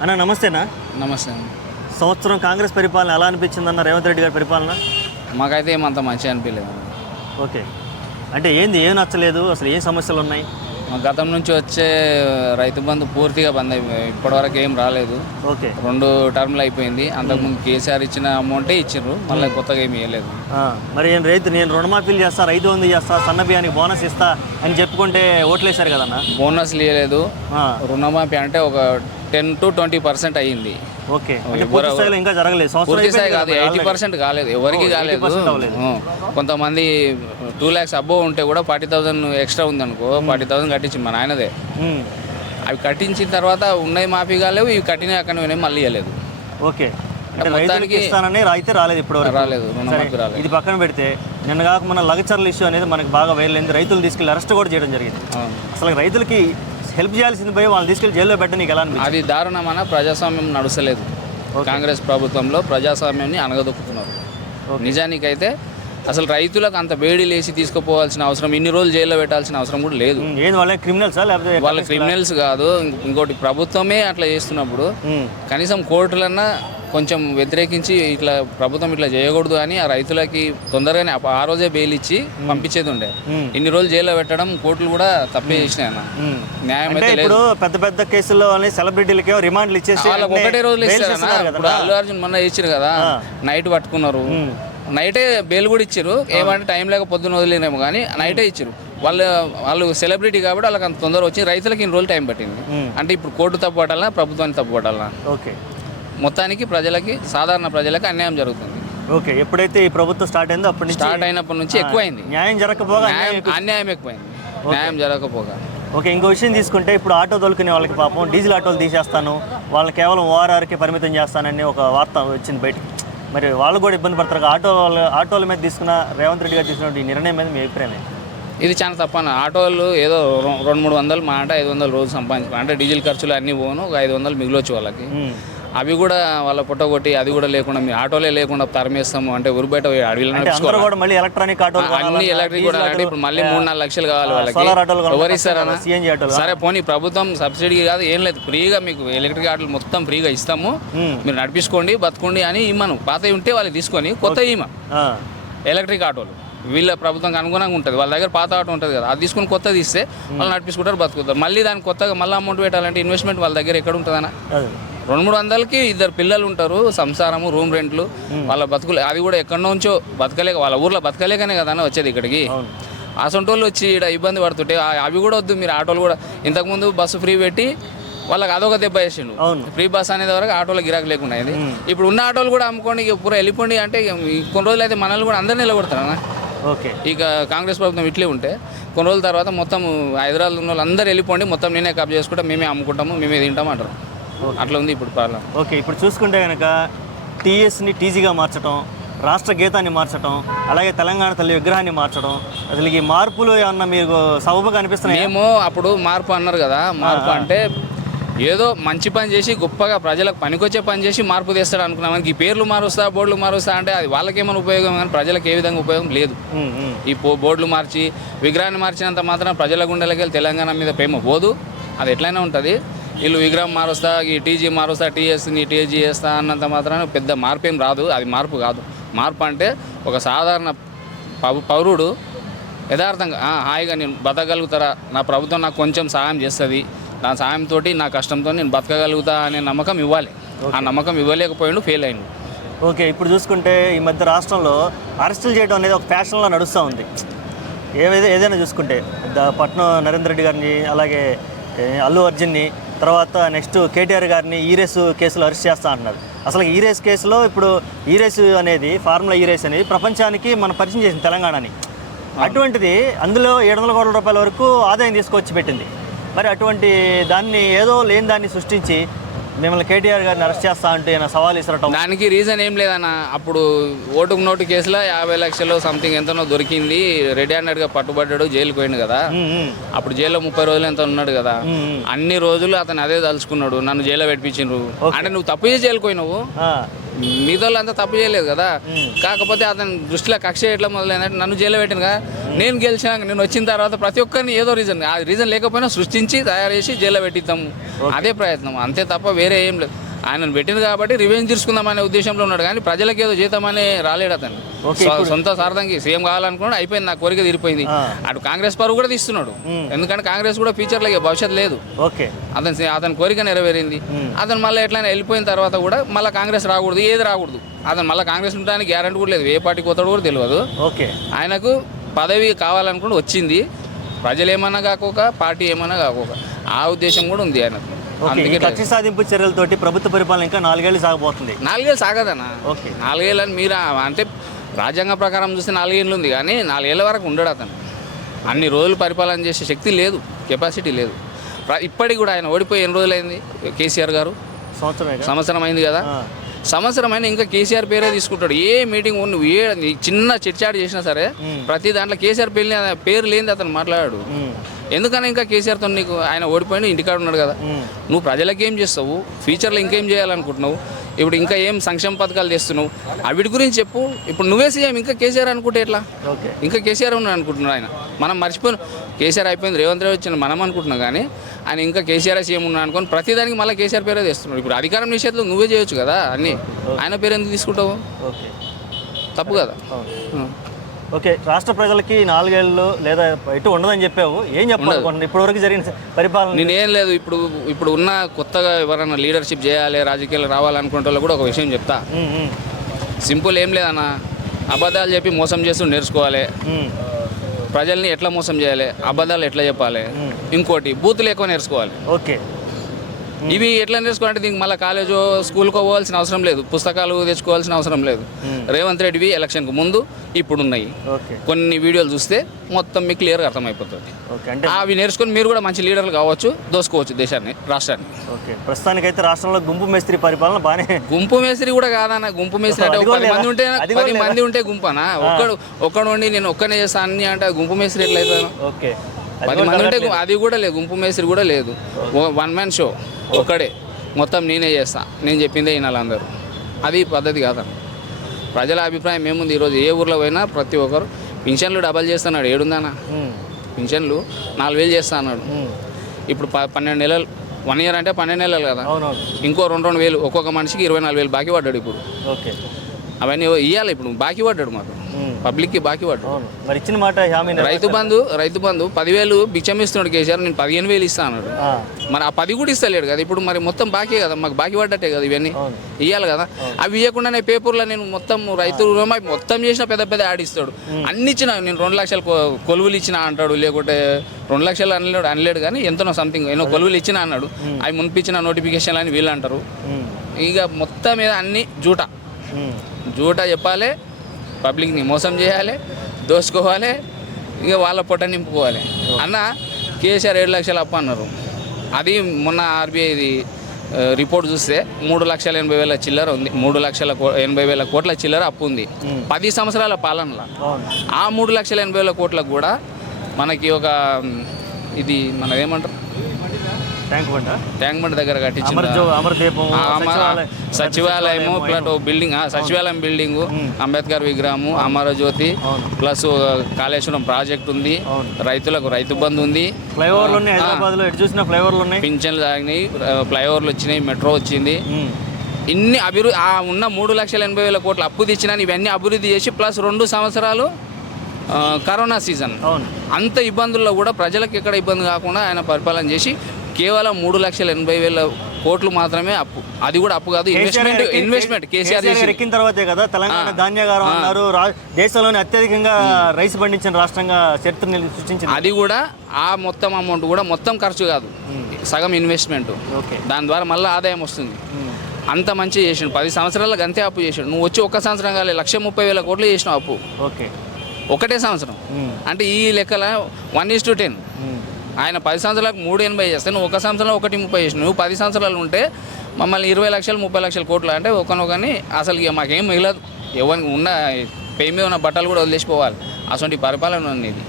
అన్న నమస్తేనా. నమస్తే అండి. సంవత్సరం కాంగ్రెస్ పరిపాలన ఎలా అనిపించిందన్న రేవంత్ రెడ్డి గారి పరిపాలన? మాకైతే ఏమంత మంచిగా అనిపించలేదు. ఓకే, అంటే ఏం నచ్చలేదు, అసలు ఏ సమస్యలు ఉన్నాయి? మా గతం నుంచి వచ్చే రైతు బంధు పూర్తిగా బంద్ అయిపోయి ఇప్పటివరకు ఏం రాలేదు. ఓకే, 2 టర్మ్లు అయిపోయింది. అంతకుముందు కేసీఆర్ ఇచ్చిన అమౌంటే ఇచ్చిండ్రు, మళ్ళీ కొత్తగా ఏమి ఇవ్వలేదు. మరి నేను రుణమాఫీలు చేస్తా, రైతు బంధు చేస్తా, సన్న బియ్యానికి బోనస్ ఇస్తా అని చెప్పుకుంటే ఓట్లేశారు కదన్న. బోనస్లు ఇవ్వలేదు. రుణమాఫీ అంటే ఒక 10 to 20% అయ్యింది. ఓకే, పూర్తి స్థాయిలో ఇంకా జరగలేదు. పూర్తి స్థాయి కాదు, 80% కాలేదు, ఎవరికి కాలేదు. కొంతమంది 2 lakhs అబ్బో ఉంటే కూడా 40,000 ఎక్స్ట్రా ఉందనుకో, 40,000 కట్టించింది మా నాయనదే. అవి కట్టించిన తర్వాత ఉన్నాయి మాఫీ కాలేవు, ఇవి కట్టిన అక్కడ మళ్ళీ ఇవ్వలేదు. ఓకే, మొత్తానికి ఇస్తానని అయితే రాలేదు, ఇప్పుడు రాలేదు, రుణమాఫీ రాలేదు. ఇది పక్కన పెడితే నిన్న కాక మన లగచర్ల ఇష్యూ అనేది మనకి బాగా వేయలేదు. రైతులు తీసుకెళ్లి అరెస్ట్ కూడా చేయడం జరిగింది. అసలు రైతులకి హెల్ప్ చేయాల్సింది పోయి వాళ్ళు తీసుకెళ్లి జైల్లో పెట్ట నీకు ఎలా అనిపించింది? అది దారుణమైన ప్రజాస్వామ్యం నడుస్తలేదు. కాంగ్రెస్ ప్రభుత్వంలో ప్రజాస్వామ్యాన్ని అనగదొక్కుతున్నారు. నిజానికైతే అసలు రైతులకు అంత వేడి లేసి తీసుకుపోవాల్సిన అవసరం, ఇన్ని రోజులు జైల్లో పెట్టాల్సిన అవసరం కూడా లేదు. వాళ్ళ క్రిమినల్సా లేకపోతే? వాళ్ళ క్రిమినల్స్ కాదు, ఇంకోటి ప్రభుత్వమే అట్లా చేస్తున్నప్పుడు కనీసం కోర్టులన్నా కొంచెం వ్యతిరేకించి ఇట్లా ప్రభుత్వం ఇట్లా చేయకూడదు అని ఆ రైతులకి తొందరగానే ఆ రోజే బెయిల్ ఇచ్చి పంపించేది ఉండే. ఇన్ని రోజులు జైల్లో పెట్టడం కోర్టులు కూడా తప్పే చేసినాయి అన్న. న్యాయం అయితే లేదు. పెద్ద పెద్ద కేసుల్లో సెలబ్రిటీలకి రిమాండ్లు ఇచ్చేసి వాళ్ళకి ఒకటే రోజులు ఇచ్చారు. ఇప్పుడు అల్లు అర్జున్ మొన్న ఇచ్చారు కదా, నైట్ పట్టుకున్నారు, నైటే బెయిల్ కూడా ఇచ్చారు. ఏమంటే టైం లేక పొద్దున వదిలేనేమో కానీ నైటే ఇచ్చారు. వాళ్ళు సెలబ్రిటీ కాబట్టి వాళ్ళకి అంత తొందర వచ్చి రైతులకి ఇన్ని రోజులు టైం పట్టింది. అంటే ఇప్పుడు కోర్టు తప్పు పట్టాలన్నా, ప్రభుత్వాన్ని తప్పు పట్టాలన్నా? ఓకే, మొత్తానికి ప్రజలకి, సాధారణ ప్రజలకి అన్యాయం జరుగుతుంది. ఓకే, ఎప్పుడైతే ఈ ప్రభుత్వం స్టార్ట్ అయిందో అప్పటి నుంచి, స్టార్ట్ అయినప్పటి నుంచి ఎక్కువైంది. న్యాయం జరగకపోగా అన్యాయం ఎక్కువైంది, న్యాయం జరగకపోగా. ఓకే, ఇంకో విషయం తీసుకుంటే ఇప్పుడు ఆటో తోలుకునే వాళ్ళకి పాపం డీజిల్ ఆటోలు తీసేస్తాను, వాళ్ళని కేవలం ఓఆర్ఆర్కి పరిమితం చేస్తానని ఒక వార్త వచ్చింది బయటికి. మరి వాళ్ళు కూడా ఇబ్బంది పడతారు. ఆటోల మీద తీసుకున్న రేవంత్ రెడ్డి గారు తీసుకున్న ఈ నిర్ణయం మీద మీ అభిప్రాయం? ఇది చాలా తప్పన్న. ఆటోలు ఏదో 200-300 మా అంటే 500 రోజు సంపాదించుకో, అంటే డీజిల్ ఖర్చులు అన్నీ పోను, ఒక 500 మిగిలొచ్చు వాళ్ళకి. అవి కూడా వాళ్ళ పుట్టగొట్టి అది కూడా లేకుండా మీ ఆటోలే లేకుండా తరమేస్తాము అంటే ఊరు బయట అడవిలో అన్ని ఎలక్ట్రిక్ కూడా. అంటే ఇప్పుడు మళ్ళీ 3-4 లక్షలు కావాలి వాళ్ళకి, ఎవరు ఇస్తారన్నా? సరే పోనీ ప్రభుత్వం సబ్సిడీ కాదు ఏం లేదు, ఫ్రీగా మీకు ఎలక్ట్రిక్ ఆటోలు మొత్తం ఫ్రీగా ఇస్తాము, మీరు నడిపించుకోండి బతుకోండి అని ఇమ్మను. పాతవి ఉంటే వాళ్ళు తీసుకొని కొత్త ఇమ్మ ఎలక్ట్రిక్ ఆటోలు వీళ్ళ ప్రభుత్వంకి అనుగుణంగా ఉంటుంది. వాళ్ళ దగ్గర పాత ఆటో ఉంటుంది కదా, అది తీసుకుని కొత్తది ఇస్తే వాళ్ళు నడిపించుకుంటారు, బతుకుతారు. మళ్ళీ దానికి కొత్తగా మళ్ళీ అమౌంట్ పెట్టాలంటే ఇన్వెస్ట్మెంట్ వాళ్ళ దగ్గర ఎక్కడ ఉంటుందన్నా? 200-300కి 2 పిల్లలు ఉంటారు, సంసారము, రూమ్ రెంట్లు, వాళ్ళ బతుకులు అది కూడా ఎక్కడి నుంచో బతకలేక, వాళ్ళ ఊర్లో బతకలేకనే కదా వచ్చేది ఇక్కడికి. అసొంటోళ్ళు వచ్చి ఇక్కడ ఇబ్బంది పడుతుంటే అవి కూడా వద్దు. మీరు ఆటోలు కూడా ఇంతకుముందు బస్సు ఫ్రీ పెట్టి వాళ్ళకి అదొక దెబ్బ వేసిండు. ఫ్రీ బస్ అనేది వరకు ఆటోలో గిరాకు లేకుండా అయింది. ఇప్పుడు ఉన్న ఆటోలు కూడా అమ్ముకోండి, పూర వెళ్ళిపోండి అంటే కొన్ని రోజులు అయితే మనల్ని కూడా అందరినీ నిలబడతారన్నా. ఓకే, ఇక కాంగ్రెస్ ప్రభుత్వం ఇట్లే ఉంటే కొన్ని రోజుల తర్వాత మొత్తం హైదరాబాద్ ఉన్న వాళ్ళు అందరూ వెళ్ళిపోండి, మొత్తం నేనే కబ్ చేసుకుంటాం, మేమే అమ్ముకుంటాము, మేమే తింటాము అంటారు. అట్లా ఉంది ఇప్పుడు ప్రాబ్లం. ఓకే, ఇప్పుడు చూసుకుంటే కనుక టీఎస్ని టీజీగా మార్చడం, రాష్ట్ర గీతాన్ని మార్చడం, అలాగే తెలంగాణ తల్లి విగ్రహాన్ని మార్చడం, అసలు ఈ మార్పులు ఏమన్నా మీకు సబబుగా అనిపిస్తున్నాయి? మేము అప్పుడు మార్పు అన్నారు కదా, మార్పు అంటే ఏదో మంచి పని చేసి గొప్పగా ప్రజలకు పనికొచ్చే పని చేసి మార్పు తెస్తాడు అనుకున్నాం. మనకి ఈ పేర్లు మారుస్తా, బోర్డులు మారుస్తా అంటే అది వాళ్ళకేమైనా ఉపయోగం కానీ ప్రజలకు ఏ విధంగా ఉపయోగం లేదు. ఈ బోర్డులు మార్చి విగ్రహాన్ని మార్చినంత మాత్రం ప్రజల గుండెలకి వెళ్ళి తెలంగాణ మీద ప్రేమ పోదు, అది ఎట్లయినా ఉంటుంది. వీళ్ళు విగ్రహం మారుస్తా, ఈ టీజీ మారుస్తా, టీఎస్ని టీజీ చేస్తా అన్నంత మాత్రాన పెద్ద మార్పు ఏం రాదు. అది మార్పు కాదు. మార్పు అంటే ఒక సాధారణ పౌరుడు యథార్థంగా హాయిగా నేను బతకగలుగుతారా, నా ప్రభుత్వం నాకు కొంచెం సహాయం చేస్తుంది, నా సాయంతో నా కష్టంతో నేను బతకగలుగుతా అనే నమ్మకం ఇవ్వాలి. ఆ నమ్మకం ఇవ్వలేకపోయిండు, ఫెయిల్ అయిండు. ఓకే, ఇప్పుడు చూసుకుంటే ఈ మధ్య రాష్ట్రంలో అరెస్టులు చేయడం అనేది ఒక ఫ్యాషన్లో నడుస్తూ ఉంది. ఏదైనా చూసుకుంటే పట్నం నరేంద్ర రెడ్డి గారిని, అలాగే అల్లు అర్జున్ని, తర్వాత నెక్స్ట్ కేటీఆర్ గారిని ఈ రేసు కేసులో అరెస్ట్ చేస్తా అంటున్నారు. అసలు ఈ రేస్ కేసులో ఇప్పుడు ఈ రేసు అనేది, ఫార్ములా ఈ రేస్ అనేది ప్రపంచానికి మనం పరిచయం చేసింది తెలంగాణని. అటువంటిది అందులో 700 కోట్ల రూపాయల వరకు ఆదాయం తీసుకొచ్చి పెట్టింది. మరి అటువంటి దాన్ని ఏదో లేని దాన్ని సృష్టించి మిమ్మల్ని కేటీఆర్ గారిని అరెస్ట్ చేస్తా అంటే సవాల్ ఇసరటం, దానికి రీజన్ ఏం లేదన్న. అప్పుడు ఓటుకు నోటు కేసులో 50 లక్షలు సంథింగ్ ఎంతనో దొరికింది, రెడీ హ్యాండెడ్గా పట్టుబడ్డాడు, జైలుకి పోయిండు కదా. అప్పుడు జైల్లో 30 రోజులు ఎంత ఉన్నాడు కదా. అన్ని రోజులు అతను అదే తలుచుకున్నాడు, నన్ను జైల్లో పెట్టించిండ్రు అంటే నువ్వు తప్పు చేసి జైలుకి పోయినావు, మిగతా వాళ్ళు అంతా తప్పు చేయలేదు కదా. కాకపోతే అతని దృష్టిలో కక్ష ఎట్లా మొదలైందంటే నన్ను జైల్లో పెట్టిన కదా, నేను గెలిచినాక నేను వచ్చిన తర్వాత ప్రతి ఒక్కరిని ఏదో రీజన్, ఆ రీజన్ లేకపోయినా సృష్టించి తయారు చేసి జైల్లో పెట్టిద్దాము, అదే ప్రయత్నం అంతే తప్ప వేరే ఏం లేదు. ఆయనను పెట్టింది కాబట్టి రివెంజ్ తీసుకుందామనే ఉద్దేశంలో ఉన్నాడు, కానీ ప్రజలకు ఏదో జీతమని రాలేడు అతను. సొంత సార్థంకి సీఎం కావాలనుకున్నాడు, అయిపోయింది, నా కోరిక తీరిపోయింది. అటు కాంగ్రెస్ పరువు కూడా తీస్తున్నాడు, ఎందుకంటే కాంగ్రెస్ కూడా ఫ్యూచర్లో భవిష్యత్తు లేదు. అతని కోరిక నెరవేరింది. అతను మళ్ళీ ఎట్లయినా వెళ్ళిపోయిన తర్వాత కూడా మళ్ళీ కాంగ్రెస్ రాకూడదు, ఏది రాకూడదు. అతను మళ్ళీ కాంగ్రెస్ ఉండడానికి గ్యారంటీ కూడా లేదు, ఏ పార్టీకి పోతాడు కూడా తెలియదు. ఆయనకు పదవి కావాలనుకుంటే వచ్చింది, ప్రజలు ఏమన్నా కాకోక పార్టీ ఏమన్నా కాకోక, ఆ ఉద్దేశం కూడా ఉంది ఆయనకు. కక్ష సాధింపు చర్యలతోటి ప్రభుత్వ పరిపాలన ఇంకా 4 ఏళ్ళు సాగబోతుంది. 4 ఏళ్ళు సాగదన్నా. 4 ఏళ్ళని మీరు అంటే రాజ్యాంగ ప్రకారం చూస్తే 4 ఏళ్ళు ఉంది, కానీ 4 ఏళ్ళ వరకు ఉండడు అతను. అన్ని రోజులు పరిపాలన చేసే శక్తి లేదు, కెపాసిటీ లేదు. ఇప్పటికి కూడా ఆయన ఓడిపోయి ఎన్ని రోజులైంది కేసీఆర్ గారు? సంవత్సరం అయింది కదా. సంవత్సరం అయినా ఇంకా కేసీఆర్ పేరే తీసుకుంటాడు. ఏ మీటింగ్ నువ్వు ఏ చిన్న చిట్చాట్ చేసినా సరే ప్రతి దాంట్లో కేసీఆర్ పేరు లేనిది అతను మాట్లాడాడు. ఎందుకని ఇంకా కేసీఆర్తో నీకు, ఆయన ఓడిపోయిన ఇంటికాడ ఉన్నాడు కదా, నువ్వు ప్రజలకు ఏం చేస్తావు, ఫ్యూచర్లో ఇంకేం చేయాలనుకుంటున్నావు, ఇప్పుడు ఇంకా ఏం సంక్షేమ పథకాలు చేస్తున్నావు, వీటి గురించి చెప్పు. ఇప్పుడు నువ్వే సీఎం, ఇంకా కేసీఆర్ అనుకుంటే ఎట్లా? ఇంకా కేసీఆర్ ఉన్నాడు అనుకుంటున్నాడు ఆయన. మనం మర్చిపోయిన కేసీఆర్ అయిపోయింది, రేవంత్ రెడ్డి వచ్చిన మనం అనుకుంటున్నాం, కానీ ఆయన ఇంకా కేసీఆర్ సీఎం ఉన్నాడు అనుకోని ప్రతిదానికి మళ్ళీ కేసీఆర్ పేరే తెస్తున్నాడు. ఇప్పుడు అధికారం నిషేధంలో నువ్వే చేయొచ్చు కదా అన్నీ, ఆయన పేరు ఎందుకు తీసుకుంటావు? తప్పు కదా. ఓకే, రాష్ట్ర ప్రజలకి 4 ఏళ్ళు లేదా ఎటు ఉండదని చెప్పావు, ఏం చెప్పాలి ఇప్పటివరకు జరిగిన పరిపాలన? నేనేం లేదు, ఇప్పుడు ఉన్న కొత్తగా ఎవరైనా లీడర్షిప్ చేయాలి, రాజకీయాలు రావాలనుకునే వాళ్ళు కూడా ఒక విషయం చెప్తా. సింపుల్ ఏం లేదన్న, అబద్ధాలు చెప్పి మోసం చేస్తూ నేర్చుకోవాలి. ప్రజల్ని ఎట్లా మోసం చేయాలి, అబద్ధాలు ఎట్లా చెప్పాలి, ఇంకోటి బూతులు ఎక్కువ నేర్చుకోవాలి. ఓకే, ఇవి ఎట్లా నేర్చుకోవాలంటే దీనికి మళ్ళీ కాలేజో స్కూల్కో పోవాల్సిన అవసరం లేదు, పుస్తకాలు తెచ్చుకోవాల్సిన అవసరం లేదు. రేవంత్ రెడ్డివి ఎలక్షన్కు ముందు ఇప్పుడు ఉన్నాయి, కొన్ని వీడియోలు చూస్తే మొత్తం మీకు క్లియర్గా అర్థమైపోతుంది. అవి నేర్చుకొని మీరు కూడా మంచి లీడర్లు కావచ్చు, దోసుకోవచ్చు దేశాన్ని, రాష్ట్రాన్ని. ప్రస్తుతానికైతే రాష్ట్రంలో గుంపు మేస్త్రి పరిపాలన బాగానే. గుంపు మేస్త్రి కూడా కాదన్న, గుంపు మేస్త్రి అంటే 10 మంది ఉంటే గుంపనా? ఒక్కడు ఉండి నేను ఒక్కనే చేస్తాను అన్ని అంటే గుంపు మేస్త్రి ఎట్లయితాను? 10 మంది ఉంటే అది కూడా లేదు, గుంపు మేస్త్రి కూడా లేదు. 1 మ్యాన్ షో, ఒక్కడే మొత్తం నేనే చేస్తా, నేను చెప్పిందే వినాలి అందరూ. అది పద్ధతి కాదన్న. ప్రజల అభిప్రాయం ఏముంది? ఈరోజు ఏ ఊర్లో పోయినా ప్రతి ఒక్కరు పింఛన్లు డబల్ చేస్తున్నాడు. ఏడుందన్న పింఛన్లు 4,000 చేస్తా అన్నాడు. ఇప్పుడు 12 నెలలు, 1 ఇయర్ అంటే 12 నెలలు కదా, ఇంకో 2,000 ఒక్కొక్క మనిషికి 24,000 బాకీ పడ్డాడు ఇప్పుడు. అవన్నీ ఇవ్వాలి, ఇప్పుడు బాకీ పడ్డాడు, మాకు పబ్లిక్కి బాకీ పడ్డాడు. మరి ఇచ్చిన మాట రైతు బంధు 10,000 బిచ్చం ఇస్తున్నాడు కేసీఆర్, నేను 15,000 ఇస్తా అన్నాడు. మరి ఆ 10 కూడా ఇస్తలేడు కదా ఇప్పుడు. మరి మొత్తం బాకీ కదా, మాకు బాకీ పడ్డట్టే కదా, ఇవన్నీ ఇవ్వాలి కదా. అవి ఇవ్వకుండానే పేపర్లో నేను మొత్తం రైతు రుణమాఫీ మొత్తం చేసిన పెద్ద యాడ్ ఇస్తాడు. అన్ని ఇచ్చిన, నేను 2 లక్షల కొలువులు ఇచ్చిన అంటాడు, లేకుంటే 2 లక్షలు అనలేడు కానీ ఎంతనో సంథింగ్ ఎన్నో కొలువులు ఇచ్చిన అన్నాడు. అవి మునిపించిన నోటిఫికేషన్లు అని వీళ్ళు అంటారు. ఇక మొత్తం మీద అన్ని జూటా చెప్పాలి, పబ్లిక్ని మోసం చేయాలి, దోసుకోవాలి, ఇక వాళ్ళ పొట్ట నింపుకోవాలి. అన్న కేసీఆర్ 7 లక్షలు అప్పు అన్నారు. అది మొన్న ఆర్బీఐది రిపోర్ట్ చూస్తే 3,80,000 చిల్లర ఉంది, 3,80,000 కోట్ల చిల్లర అప్పు ఉంది 10 సంవత్సరాల పాలనలో. ఆ 3,80,000 కోట్లకు కూడా మనకి ఒక ఇది మనదేమంటారు ట్యాంక్ బండ్ దగ్గర కట్టించింది సచివాలయము, ప్లస్ బిల్డింగ్, సచివాలయం బిల్డింగు, అంబేద్కర్ విగ్రహము, అమరజ్యోతి, ప్లస్ కాళేశ్వరం ప్రాజెక్ట్ ఉంది, రైతులకు రైతు బంధు ఉంది, పింఛన్లు తాగినాయి, ఫ్లైఓవర్లు వచ్చినాయి, మెట్రో వచ్చింది. ఇన్ని అభివృద్ధి ఉన్న 3,80,000 కోట్ల అప్పు తెచ్చినా ఇవన్నీ అభివృద్ధి చేసి ప్లస్ 2 సంవత్సరాలు కరోనా సీజన్, అంత ఇబ్బందుల్లో కూడా ప్రజలకు ఎక్కడ ఇబ్బంది కాకుండా ఆయన పరిపాలన చేసి కేవలం 3,80,000 కోట్లు మాత్రమే అప్పు. అది కూడా అప్పు కాదు, ఇన్వెస్ట్మెంట్ కేసీఆర్ ఎక్కిన తర్వాతే కదా తెలంగాణ ధాన్యాగారం అన్నారు, దేశంలోనే అత్యధికంగా రైస్ పండించిన రాష్ట్రంగా చరిత్ర సృష్టించింది. అది కూడా ఆ మొత్తం అమౌంట్ కూడా మొత్తం ఖర్చు కాదు, సగం ఇన్వెస్ట్మెంట్. దాని ద్వారా మళ్ళీ ఆదాయం వస్తుంది. అంత మంచి చేసిండు, 10 సంవత్సరాలకు అంతే అప్పు చేసాడు. నువ్వు వచ్చి 1 సంవత్సరం కాలే 1,30,000 కోట్లు చేసినావు అప్పు ఒకటే సంవత్సరం. అంటే ఈ లెక్కల 1:10. ఆయన 10 సంవత్సరాలకు 3,80 చేస్తే నువ్వు 1 సంవత్సరంలో 1,30 చేసినావు. నువ్వు 10 సంవత్సరాలు ఉంటే మమ్మల్ని 20 లక్షలు 30 లక్షల కోట్లు అంటే ఒకనొకని అసలు ఇక మాకేం మిగలదు. ఎవరికి ఉన్న పై మీద ఉన్న బట్టలు కూడా వదిలేసిపోవాలి. అటువంటి పరిపాలన ఉంది ఇది.